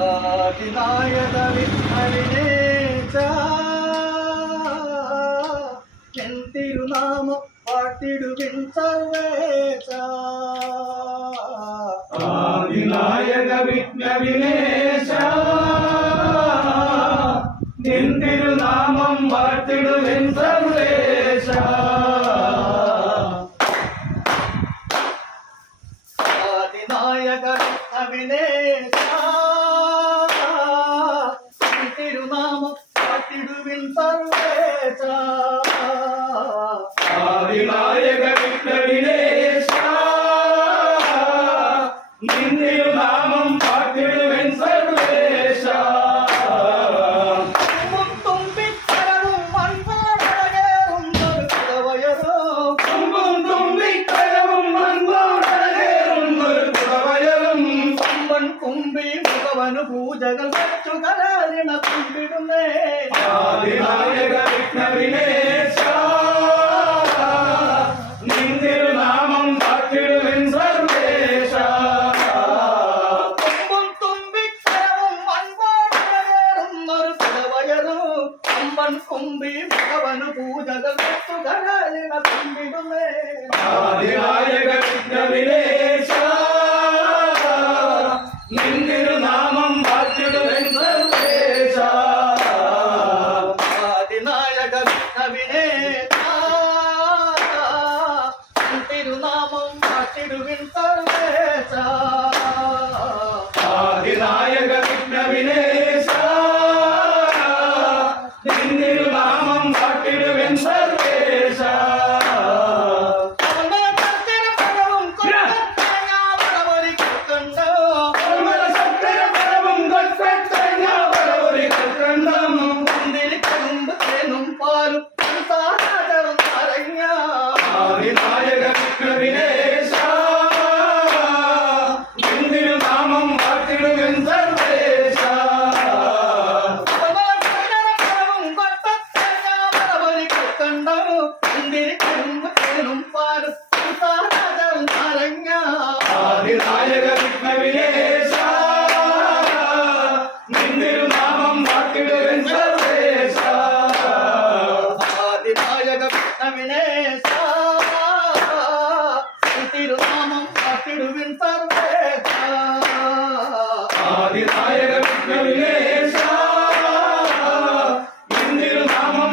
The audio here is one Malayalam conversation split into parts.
దాటినాయదని అలినేచా ఎంతిరునామ పాటిడు వించవేచా ఆదినాయక విఘ్న వినేశ నింతిరునామం వార్తిడు వించవేశ ఆదినాయక విఘ్న వినేశ തിരുനാമം പാട്ടിടുവിൻ സർവേശ മുഖവനു പൂജകൾ വെച്ചു കലാരിണ തുമ്പിടുന്നേ തിരുനാമം വാഴ്ത്തിടുവിൻ സർവേശ കൊമ്പും തുമ്പിക്കരവും മൺപാടകേറുന്നൊരു കുടവയറോ കൊമ്പൻ കുമ്പി ഭഗവനു പൂജകൾ വെച്ചു കലാരിണ കുമ്പിടുന്നേ ആദിനായക വിഘ്നവിനേശ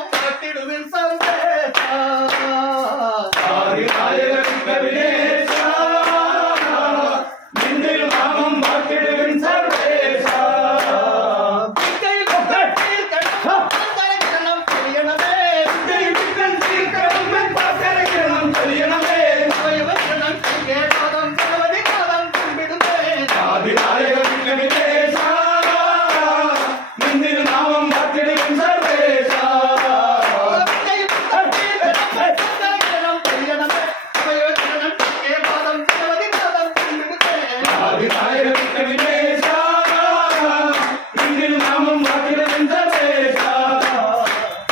ఒత్తిడు విల్సే